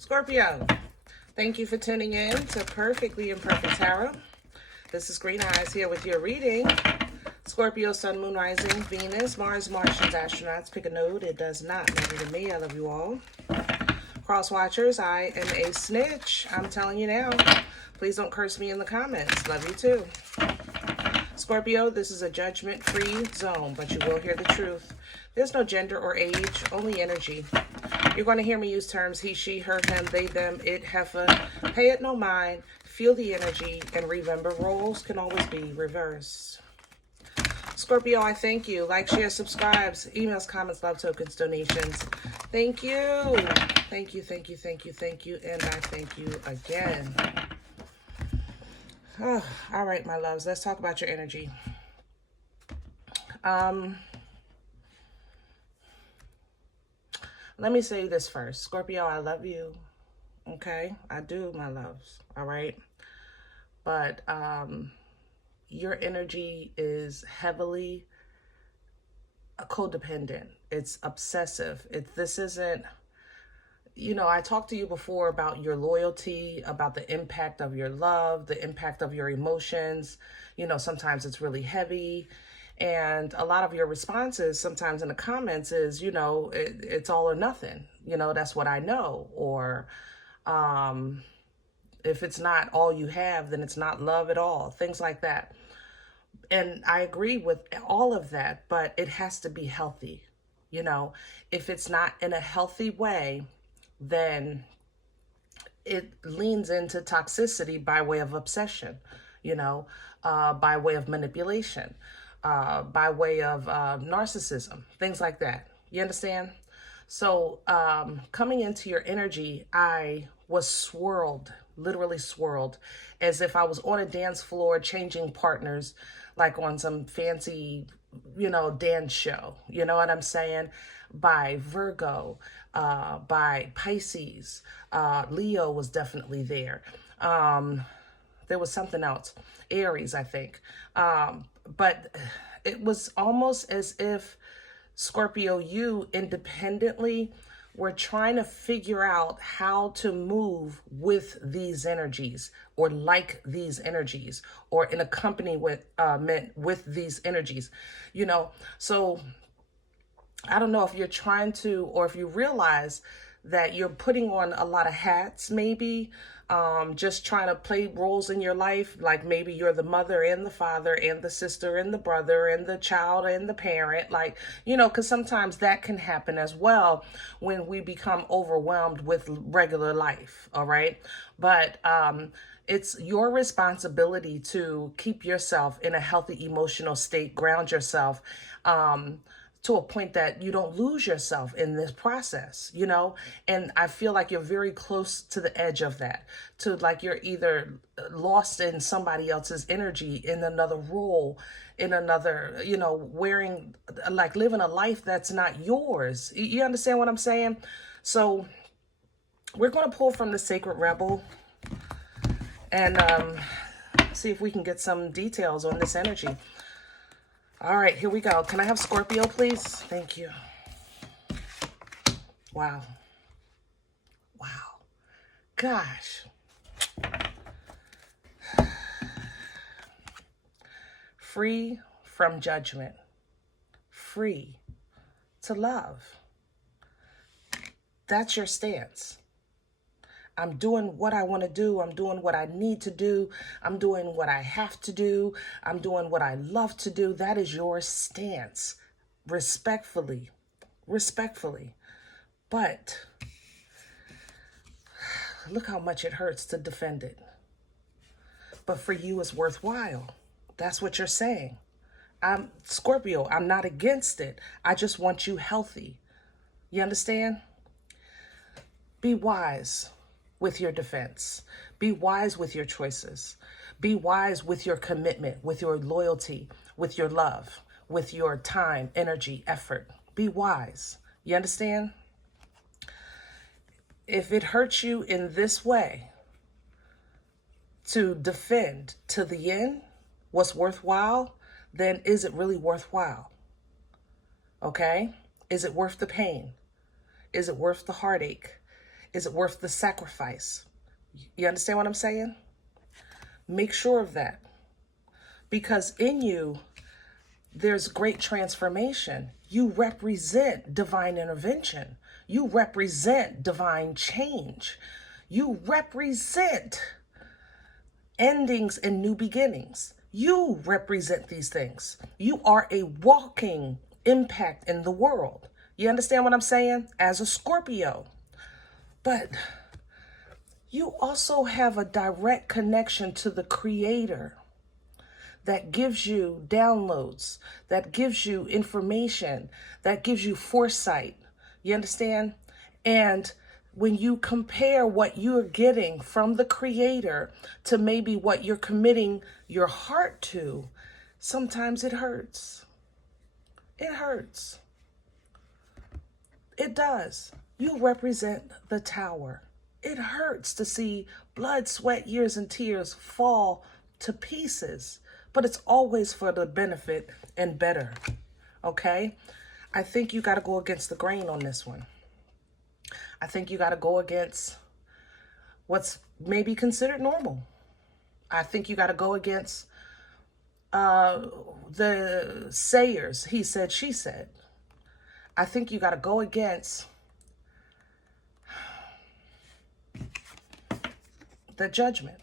Scorpio, thank you for tuning in to Perfectly Imperfect Tarot. This is Green Eyes here with your reading. Scorpio, Sun, Moon, Rising, Venus, Mars, Martians, astronauts. Pick a node. It does not matter to me. I love you all. Cross watchers, I am a snitch. I'm telling you now. Please don't curse me in the comments. Love you too. Scorpio, this is a judgment-free zone, but you will hear the truth. There's no gender or age, only energy. You're going to hear me use terms he, she, her, him, they, them, it, heifer. Pay it no mind, feel the energy, and remember, roles can always be reversed. Scorpio, I thank you. Like, share, subscribes, emails, comments, love tokens, donations. Thank you. Thank you, thank you, thank you, thank you, and I thank you again. Oh, all right, my loves, let's talk about your energy. Let me say this first. Scorpio, I love you. Okay? I do, my loves. All right? But your energy is heavily codependent. It's obsessive. This isn't, you know, I talked to you before about your loyalty, about the impact of your love, the impact of your emotions. You know, sometimes it's really heavy. And a lot of your responses sometimes in the comments is, you know, it's all or nothing. You know, that's what I know. Or if it's not all you have, then it's not love at all. Things like that. And I agree with all of that, but it has to be healthy. You know, if it's not in a healthy way, then it leans into toxicity by way of obsession, you know, by way of manipulation. By way of narcissism, things like that. You understand? So coming into your energy, I was swirled, literally swirled, as if I was on a dance floor changing partners, like on some fancy, you know, dance show. You know what I'm saying? By Virgo, by Pisces. Leo was definitely there. There was something else. Aries, I think. But it was almost as if Scorpio, you independently were trying to figure out how to move with these energies, or like these energies, or in a company with these energies, you know. So I don't know if you're trying to, or if you realize that you're putting on a lot of hats, maybe just trying to play roles in your life. Like maybe you're the mother and the father and the sister and the brother and the child and the parent, like, you know, because sometimes that can happen as well when we become overwhelmed with regular life. All right. But it's your responsibility to keep yourself in a healthy emotional state, ground yourself, to a point that you don't lose yourself in this process, you know? And I feel like you're very close to the edge of that, to like you're either lost in somebody else's energy, in another role, in another, you know, wearing, like living a life that's not yours. You understand what I'm saying? So we're going to pull from the Sacred Rebel and see if we can get some details on this energy. All right, here we go. Can I have Scorpio, please? Thank you. Wow. Wow. Gosh. Free from judgment. Free to love. That's your stance. I'm doing what I want to do. I'm doing what I need to do. I'm doing what I have to do. I'm doing what I love to do. That is your stance. Respectfully. Respectfully. But look how much it hurts to defend it. But for you, it's worthwhile. That's what you're saying. I'm Scorpio. I'm not against it. I just want you healthy. You understand? Be wise with your defense. Be wise with your choices. Be wise with your commitment, with your loyalty, with your love, with your time, energy, effort. Be wise. You understand? If it hurts you in this way to defend to the end what's worthwhile, then is it really worthwhile? Okay? Is it worth the pain? Is it worth the heartache? Is it worth the sacrifice? You understand what I'm saying? Make sure of that. Because in you, there's great transformation. You represent divine intervention. You represent divine change. You represent endings and new beginnings. You represent these things. You are a walking impact in the world. You understand what I'm saying? As a Scorpio. But you also have a direct connection to the Creator that gives you downloads, that gives you information, that gives you foresight. You understand? And when you compare what you're getting from the Creator to maybe what you're committing your heart to, sometimes it hurts. It hurts. It does. You represent the Tower. It hurts to see blood, sweat, years, and tears fall to pieces, but it's always for the benefit and better, okay? I think you got to go against the grain on this one. I think you got to go against what's maybe considered normal. I think you got to go against the sayers, he said, she said. I think you got to go against the judgment.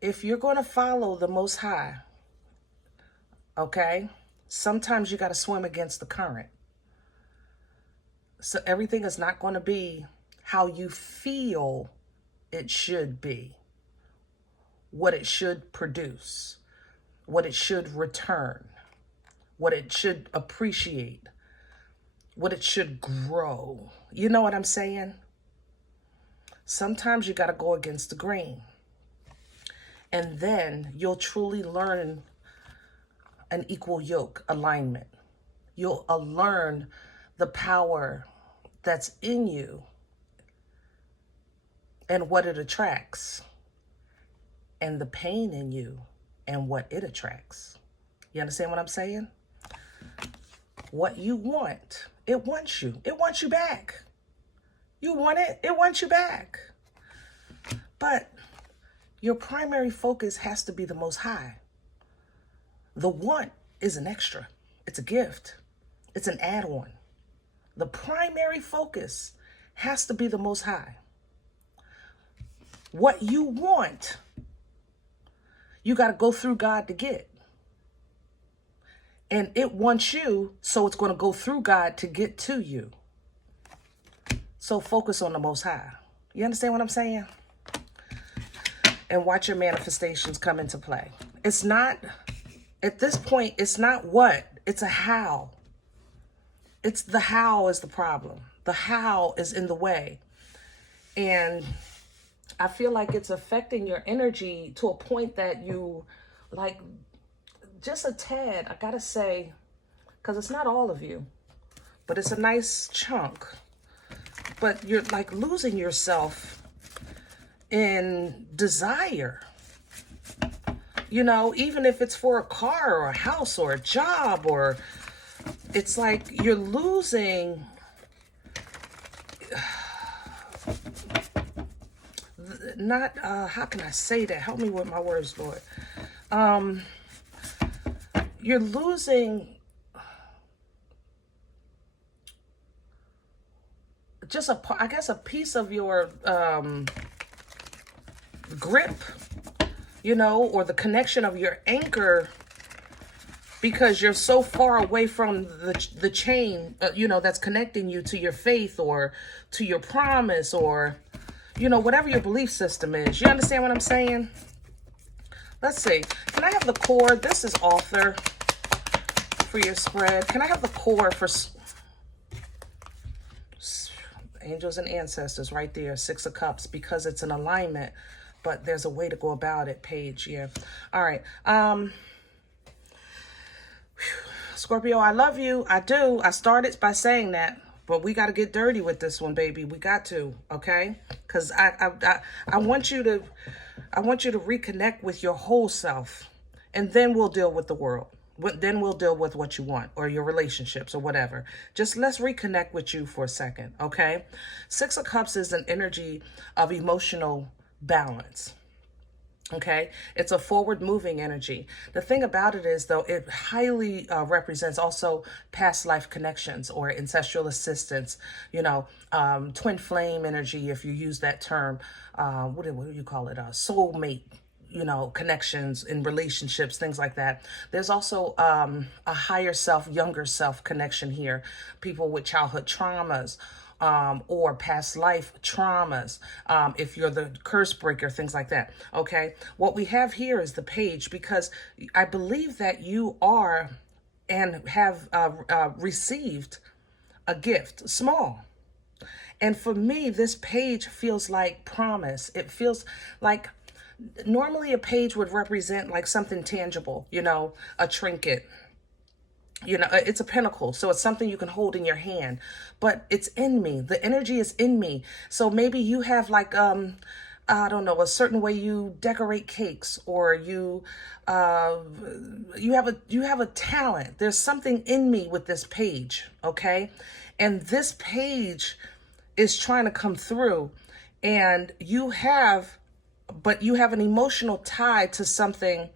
If you're going to follow the Most High, okay, sometimes you got to swim against the current. So everything is not going to be how you feel it should be, what it should produce, what it should return, what it should appreciate, what it should grow. You know what I'm saying? Sometimes you got to go against the grain. And then you'll truly learn an equal yoke alignment. You'll learn the power that's in you and what it attracts, and the pain in you and what it attracts. You understand what I'm saying? What you want, it wants you. It wants you back. You want it, it wants you back. But your primary focus has to be the Most High. The want is an extra. It's a gift. It's an add-on. The primary focus has to be the Most High. What you want, you got to go through God to get. And it wants you, so it's going to go through God to get to you. So focus on the Most High. You understand what I'm saying? And watch your manifestations come into play. It's not, at this point, it's not what, it's a how. It's the how is the problem. The how is in the way. And I feel like it's affecting your energy to a point that you, like, just a tad, I gotta say, because it's not all of you, but it's a nice chunk. But you're like losing yourself in desire, you know, even if it's for a car or a house or a job, or it's like you're losing not how can I say that? Help me with my words, Lord. You're losing just I guess a piece of your grip, you know, or the connection of your anchor, because you're so far away from the chain, you know, that's connecting you to your faith or to your promise, or, you know, whatever your belief system is. You understand what I'm saying? Let's see. Can I have the core? This is author for your spread. Can I have the core for angels and ancestors right there? 6 of Cups, because it's an alignment. But there's a way to go about it, Paige. Yeah. All right. Scorpio, I love you. I do. I started by saying that, but we got to get dirty with this one, baby. We got to, okay? Because I want you to reconnect with your whole self, and then we'll deal with the world. Then we'll deal with what you want or your relationships or whatever. Just let's reconnect with you for a second, okay? Six of Cups is an energy of emotional balance. Okay, it's a forward moving energy. The thing about it is, though, it highly represents also past life connections or ancestral assistance, twin flame energy, if you use that term. What do you call it? Soulmate, connections in relationships, things like that. There's also a higher self, younger self connection here. People with childhood traumas, or past life traumas, if you're the curse breaker, things like that. Okay, what we have here is the page, because I believe that you are and have received a gift, small. And for me, this page feels like promise. It feels like normally a page would represent like something tangible, a trinket. It's a pentacle, so it's something you can hold in your hand, but it's in me. The energy is in me. So maybe you have like, I don't know, a certain way you decorate cakes, or you have a talent. There's something in me with this page, okay? And this page is trying to come through, and you have an emotional tie to something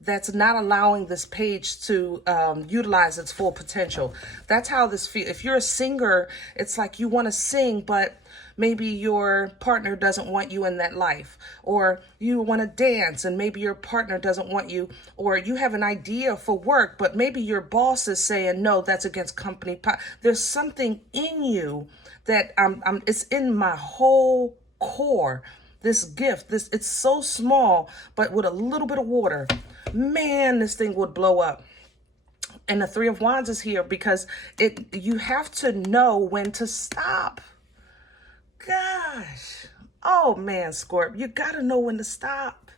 that's not allowing this page to utilize its full potential. That's how this feels. If you're a singer, it's like you want to sing, but maybe your partner doesn't want you in that life. Or you want to dance and maybe your partner doesn't want you. Or you have an idea for work, but maybe your boss is saying, no, that's against company. There's something in you that it's in my whole core. This gift, it's so small, but with a little bit of water, man, this thing would blow up. And the Three of Wands is here because you have to know when to stop. Gosh. Oh man, Scorp, you got to know when to stop.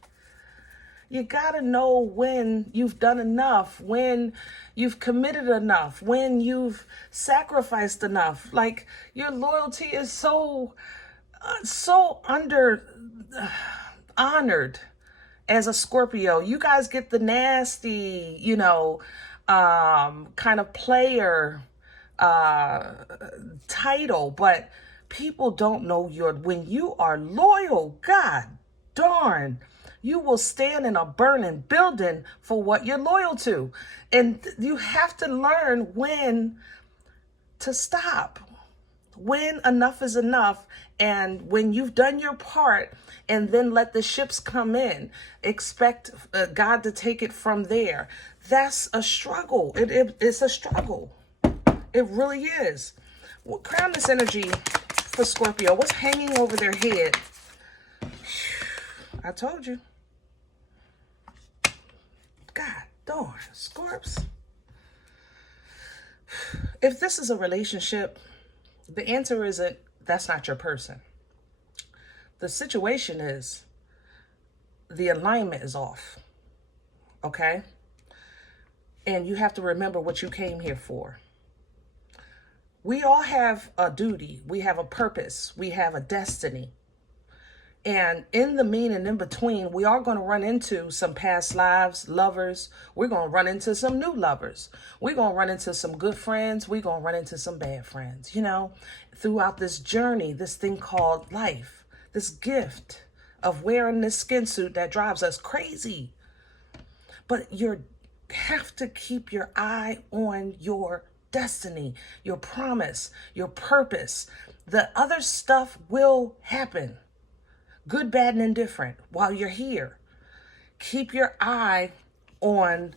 You got to know when you've done enough, when you've committed enough, when you've sacrificed enough. Like, your loyalty is so honored as a Scorpio. You guys get the nasty, kind of player title, but people don't know when you are loyal, God darn, you will stand in a burning building for what you're loyal to. And you have to learn when to stop, when enough is enough, and when you've done your part, and then let the ships come in. Expect God to take it from there. That's a struggle. It's a struggle. It really is. Well, crown this energy for Scorpio. What's hanging over their head? I told you. God darn, Scorps. If this is a relationship, the answer isn't, that's not your person. The situation is, the alignment is off. Okay? And you have to remember what you came here for. We all have a duty. We have a purpose. We have a destiny. And in the mean and in between, we are going to run into some past lives, lovers. We're going to run into some new lovers. We're going to run into some good friends. We're going to run into some bad friends, throughout this journey, this thing called life, this gift of wearing this skin suit that drives us crazy. But you have to keep your eye on your destiny, your promise, your purpose. The other stuff will happen. Good, bad, and indifferent while you're here. Keep your eye on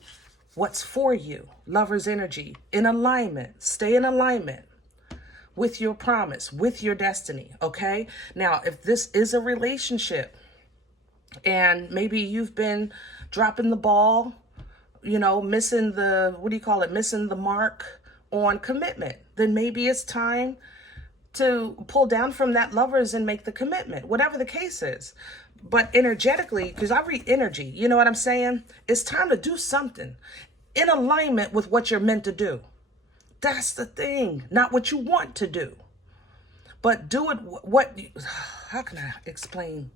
what's for you. Lover's energy. In alignment. Stay in alignment with your promise, with your destiny, okay? Now, if this is a relationship and maybe you've been dropping the ball, missing missing the mark on commitment, then maybe it's time to pull down from that lovers and make the commitment, whatever the case is. But energetically, because I read energy, you know what I'm saying? It's time to do something in alignment with what you're meant to do. That's the thing, not what you want to do, but do it. How can I explain?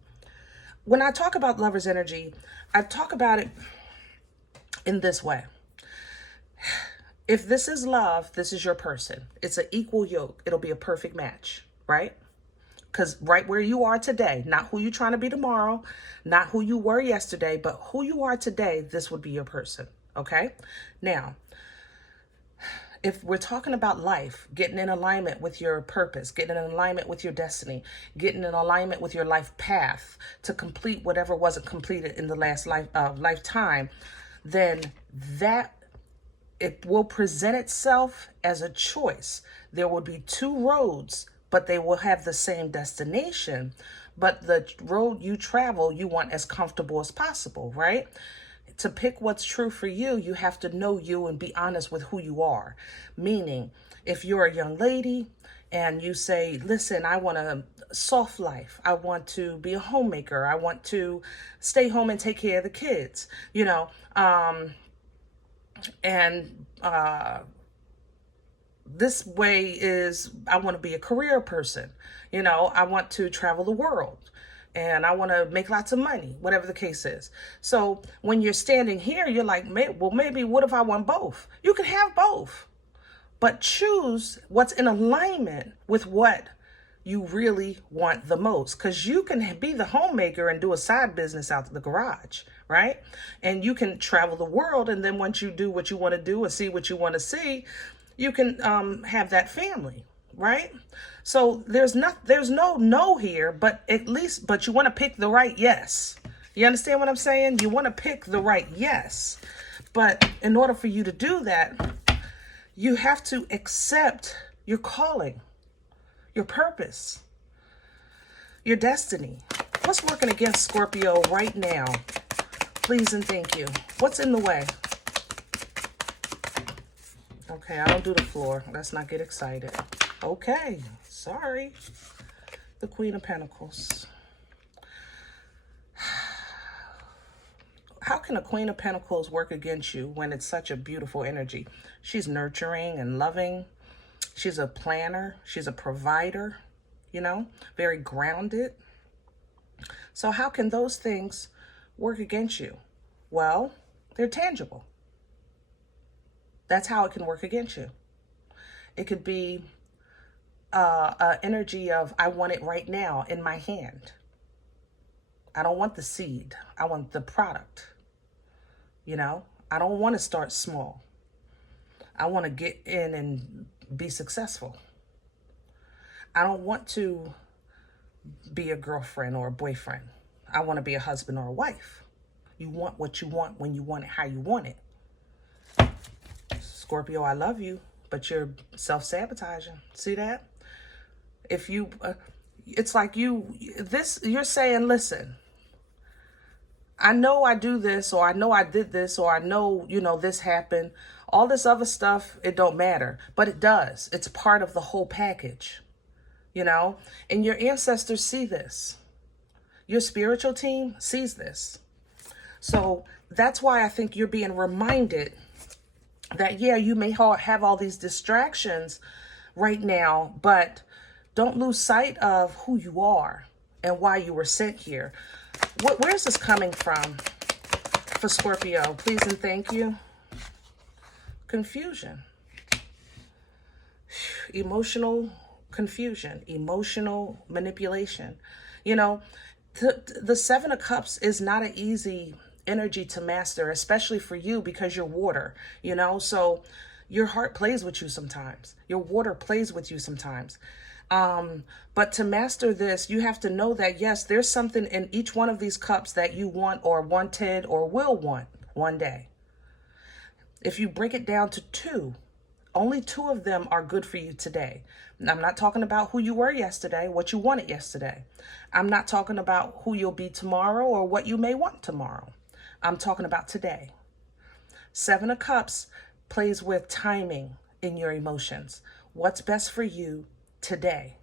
When I talk about lover's energy, I talk about it in this way. If this is love, this is your person. It's an equal yoke. It'll be a perfect match, right? Because right where you are today, not who you're trying to be tomorrow, not who you were yesterday, but who you are today, this would be your person, okay? Now, if we're talking about life, getting in alignment with your purpose, getting in alignment with your destiny, getting in alignment with your life path to complete whatever wasn't completed in the last lifetime, then that it will present itself as a choice. There will be two roads, but they will have the same destination. But the road you travel, you want as comfortable as possible, right? To pick what's true for you, you have to know you and be honest with who you are. Meaning, if you're a young lady and you say, listen, I want a soft life. I want to be a homemaker. I want to stay home and take care of the kids, and this way is, I want to be a career person. I want to travel the world and I want to make lots of money, whatever the case is. So when you're standing here, you're like, well, maybe what if I want both? You can have both, but choose what's in alignment with what you really want the most. Because you can be the homemaker and do a side business out of the garage, right? And you can travel the world. And then once you do what you want to do and see what you want to see, you can have that family, right? So there's no here, but but you want to pick the right yes. You understand what I'm saying? You want to pick the right yes. But in order for you to do that, you have to accept your calling, your purpose, your destiny. What's working against Scorpio right now? Please and thank you. What's in the way? Okay, I don't do the floor. Let's not get excited. Okay, sorry. The Queen of Pentacles. How can a Queen of Pentacles work against you when it's such a beautiful energy? She's nurturing and loving. She's a planner. She's a provider, very grounded. So how can those things work against you? Well, they're tangible. That's how it can work against you. It could be an energy of, I want it right now in my hand. I don't want the seed. I want the product. I don't want to start small. I want to get in and be successful. I don't want to be a girlfriend or a boyfriend. I want to be a husband or a wife. You want what you want when you want it, how you want it. Scorpio, I love you, but you're self-sabotaging. See that? If you, it's like you're saying, listen, I know I do this, or I know I did this, or I know, this happened. All this other stuff, it don't matter, but it does. It's part of the whole package, and your ancestors see this. Your spiritual team sees this. So that's why I think you're being reminded that, yeah, you may have all these distractions right now, but don't lose sight of who you are and why you were sent here. Where's this coming from for Scorpio? Please and thank you. Confusion. Emotional confusion. Emotional manipulation. The Seven of Cups is not an easy energy to master, especially for you because you're water, so your heart plays with you sometimes. Your water plays with you sometimes. But to master this, you have to know that, yes, there's something in each one of these cups that you want or wanted or will want one day. If you break it down to two, only two of them are good for you today. I'm not talking about who you were yesterday, what you wanted yesterday. I'm not talking about who you'll be tomorrow or what you may want tomorrow. I'm talking about today. Seven of Cups plays with timing in your emotions. What's best for you today?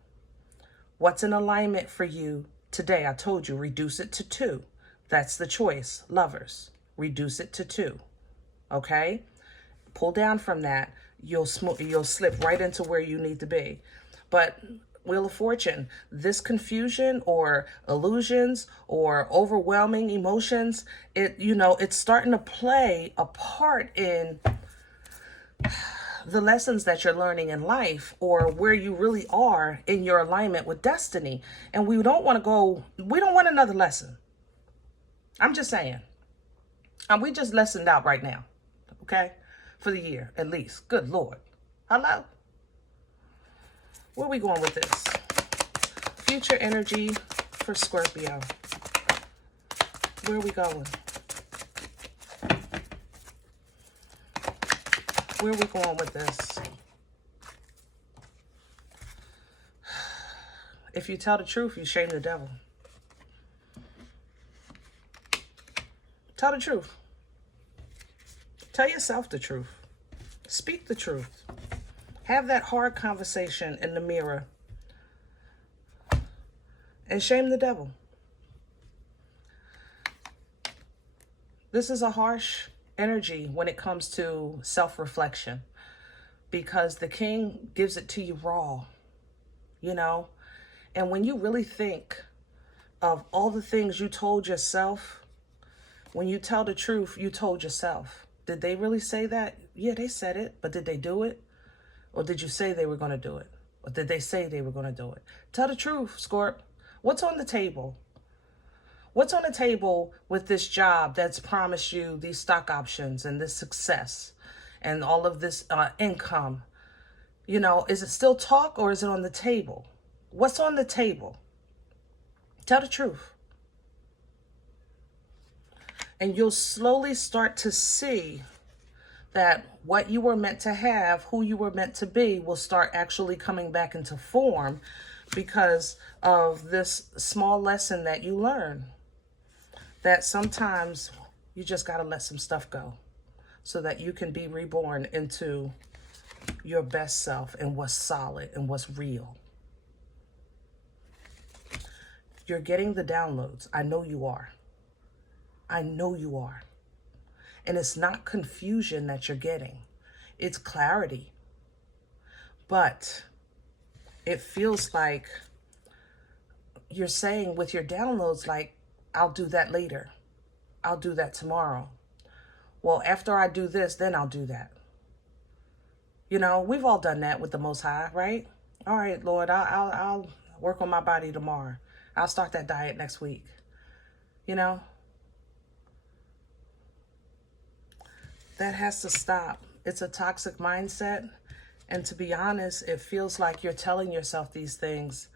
What's in alignment for you today? I told you, reduce it to two. That's the choice, lovers. Reduce it to two. Okay? Pull down from that. You'll slip right into where you need to be. But Wheel of Fortune, this confusion or illusions or overwhelming emotions, it's starting to play a part in the lessons that you're learning in life, or where you really are in your alignment with destiny. And we don't want another lesson. I'm just saying. We just lessoned out right now. Okay? For the year, at least. Good Lord. Hello? Where are we going with this? Future energy for Scorpio. Where are we going? Where are we going with this? If you tell the truth, you shame the devil. Tell the truth. Tell yourself the truth. Speak the truth. Have that hard conversation in the mirror. And shame the devil. This is a harsh energy when it comes to self-reflection, because the king gives it to you raw, you know? And when you really think of all the things you told yourself, when you tell the truth, you told yourself. Did they really say that? Yeah, they said it, but did they do it? Or did you say they were going to do it? Or did they say they were going to do it? Tell the truth, Scorp. What's on the table? What's on the table with this job that's promised you these stock options and this success and all of this income? You know, is it still talk, or is it on the table? What's on the table? Tell the truth. And you'll slowly start to see that what you were meant to have, who you were meant to be, will start actually coming back into form because of this small lesson that you learn. That sometimes you just got to let some stuff go so that you can be reborn into your best self and what's solid and what's real. You're getting the downloads. I know you are. I know you are. And it's not confusion that you're getting. It's clarity. But it feels like you're saying with your downloads, like, I'll do that later. I'll do that tomorrow. Well, after I do this, then I'll do that. You know, we've all done that with the Most High, right? All right, Lord, I'll work on my body tomorrow. I'll start that diet next week. You know? That has to stop. It's a toxic mindset. And to be honest, it feels like you're telling yourself these things,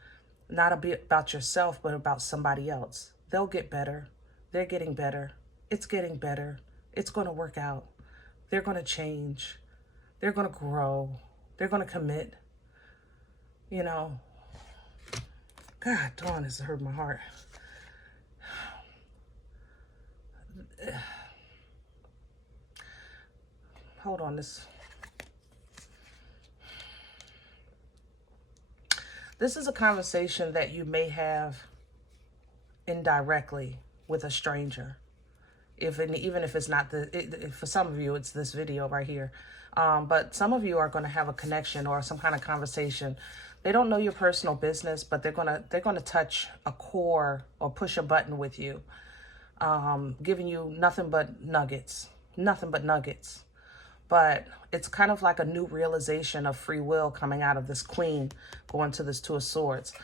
not about yourself, but about somebody else. They'll get better. They're getting better. It's getting better. It's going to work out. They're going to change. They're going to grow. They're going to commit. You know, God, Dawn, this hurt my heart. Hold on, this is a conversation that you may have indirectly with a stranger. Even if it's not for some of you, it's this video right here. But some of you are going to have a connection or some kind of conversation. They don't know your personal business, but they're gonna touch a core or push a button with you, giving you nothing but nuggets. But it's kind of like a new realization of free will coming out of this queen going to this Two of Swords.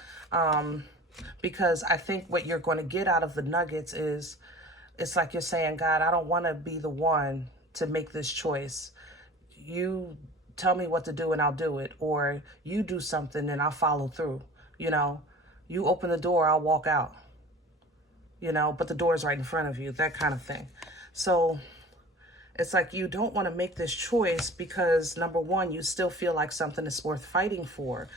Because I think what you're going to get out of the nuggets is, it's like you're saying, God, I don't want to be the one to make this choice. You tell me what to do and I'll do it. Or you do something and I'll follow through. You know, you open the door, I'll walk out. You know, but the door is right in front of you, that kind of thing. So it's like you don't want to make this choice because, number one, you still feel like something is worth fighting for.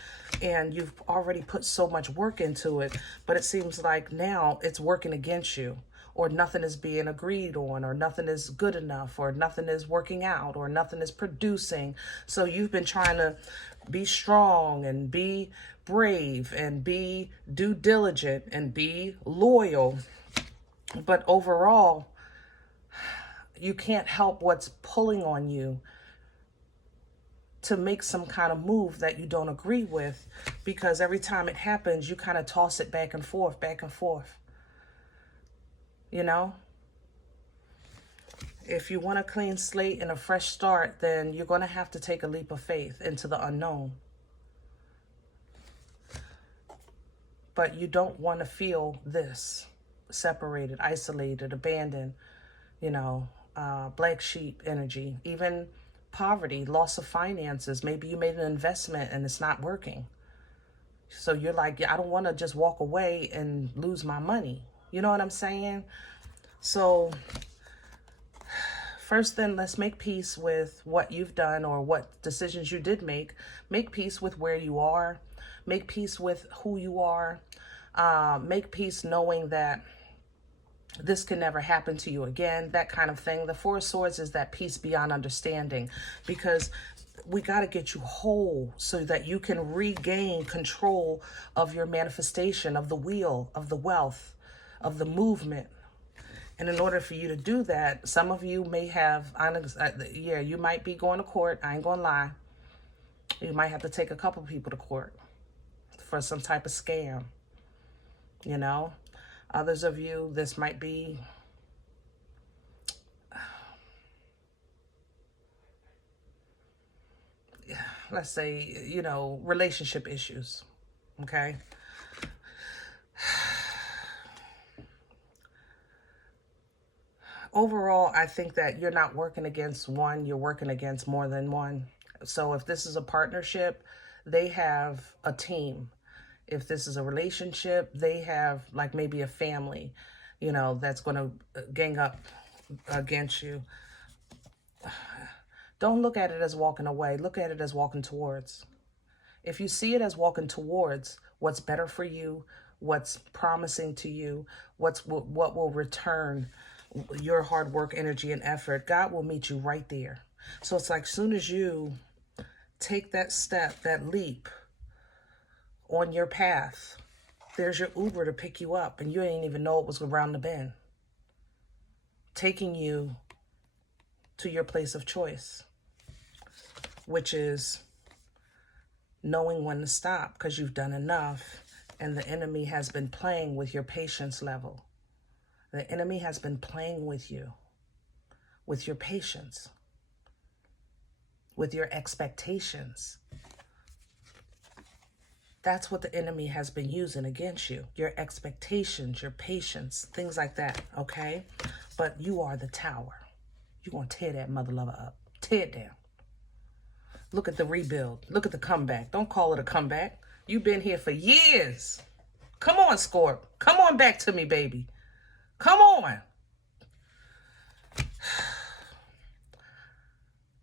And you've already put so much work into it. But it seems like now it's working against you. Or nothing is being agreed on. Or nothing is good enough. Or nothing is working out. Or nothing is producing. So you've been trying to be strong and be brave and be due diligent and be loyal. But overall, you can't help what's pulling on you to make some kind of move that you don't agree with, because every time it happens, you kind of toss it back and forth, you know? If you want a clean slate and a fresh start, then you're going to have to take a leap of faith into the unknown. But you don't want to feel this, separated, isolated, abandoned, black sheep energy, even poverty, loss of finances. Maybe you made an investment and it's not working. So you're like, I don't want to just walk away and lose my money. You know what I'm saying? So first, then, let's make peace with what you've done or what decisions you did make. Make peace with where you are. Make peace with who you are. Make peace knowing that this can never happen to you again, that kind of thing. The Four of Swords is that peace beyond understanding, because we got to get you whole so that you can regain control of your manifestation, of the wheel, of the wealth, of the movement. And in order for you to do that, some of you may have, you might be going to court. I ain't gonna lie. You might have to take a couple people to court for some type of scam, Others of you, this might be let's say, relationship issues, okay? Overall, I think that you're not working against one, you're working against more than one. So if this is a partnership, they have a team. If this is a relationship, they have like maybe a family, that's going to gang up against you. Don't look at it as walking away. Look at it as walking towards. If you see it as walking towards what's better for you, what's promising to you, what will return your hard work, energy, and effort, God will meet you right there. So it's like, soon as you take that step, that leap on your path, there's your Uber to pick you up, and you didn't even know it was around the bend, taking you to your place of choice, which is knowing when to stop because you've done enough, and the enemy has been playing with your patience level. The enemy has been playing with you, with your patience, with your expectations. That's what the enemy has been using against you. Your expectations, your patience, things like that, okay? But you are the tower. You're going to tear that mother lover up. Tear it down. Look at the rebuild. Look at the comeback. Don't call it a comeback. You've been here for years. Come on, Scorp. Come on back to me, baby. Come on.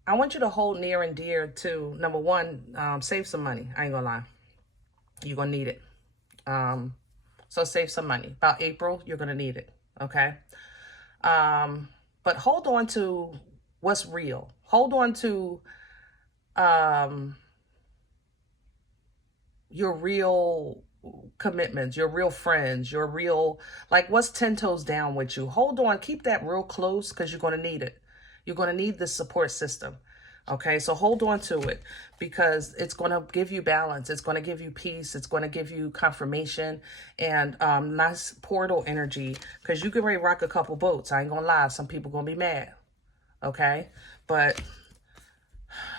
I want you to hold near and dear to, number one, save some money. I ain't gonna lie. You're gonna need it. So save some money. About April, you're gonna need it, okay? But hold on to what's real. Hold on to your real commitments, your real friends, your real, like, what's 10 toes down with you. Hold on, keep that real close, because you're going to need it. You're going to need this support system. Okay, so hold on to it, because it's going to give you balance. It's going to give you peace. It's going to give you confirmation and nice portal energy, because you can ready to rock a couple boats. I ain't going to lie. Some people going to be mad. Okay, but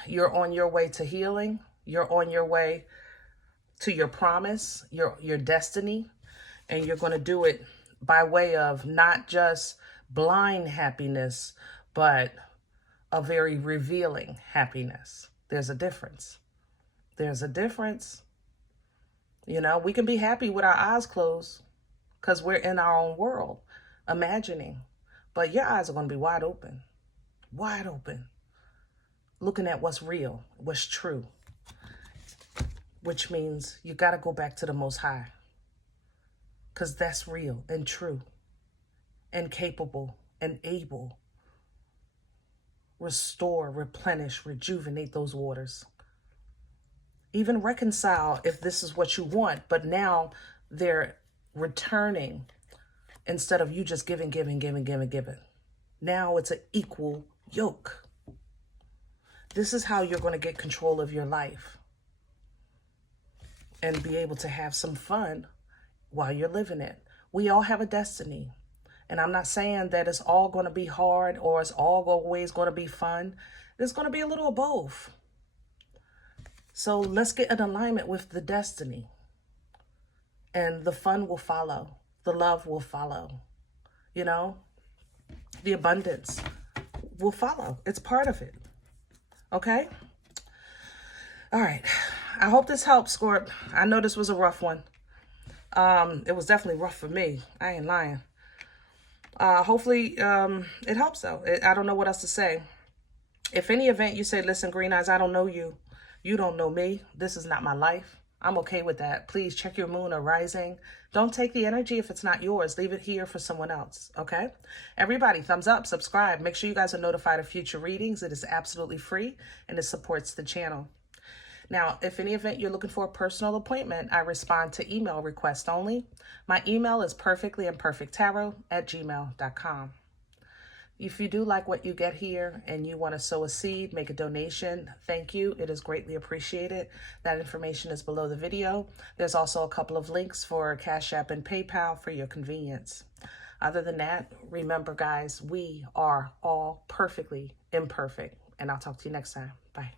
you're on your way to healing. You're on your way to your promise, your destiny, and you're going to do it by way of not just blind happiness, but a very revealing happiness. There's a difference. There's a difference. We can be happy with our eyes closed because we're in our own world, imagining, but your eyes are going to be wide open, looking at what's real, what's true. Which means you got to go back to the Most High, because that's real and true and capable and able. Restore, replenish, rejuvenate those waters. Even reconcile if this is what you want, but now they're returning instead of you just giving. Now it's an equal yoke. This is how you're going to get control of your life and be able to have some fun while you're living it. We all have a destiny, And I'm not saying that it's all going to be hard or it's always going to be fun. There's going to be a little of both. So let's get in alignment with the destiny. And the fun will follow. The love will follow. You know, the abundance will follow. It's part of it. Okay? All right. I hope this helps, Scorp. I know this was a rough one. It was definitely rough for me. I ain't lying. Hopefully, it helps though. I don't know what else to say. If any event you say, listen, Green Eyes, I don't know you. You don't know me. This is not my life. I'm okay with that. Please check your moon or rising. Don't take the energy if it's not yours. Leave it here for someone else, okay? Everybody, thumbs up, subscribe. Make sure you guys are notified of future readings. It is absolutely free, and it supports the channel. Now, if any event you're looking for a personal appointment, I respond to email requests only. My email is perfectlyimperfecttarot@gmail.com. If you do like what you get here and you want to sow a seed, make a donation, thank you. It is greatly appreciated. That information is below the video. There's also a couple of links for CashApp and PayPal for your convenience. Other than that, remember, guys, we are all perfectly imperfect. And I'll talk to you next time. Bye.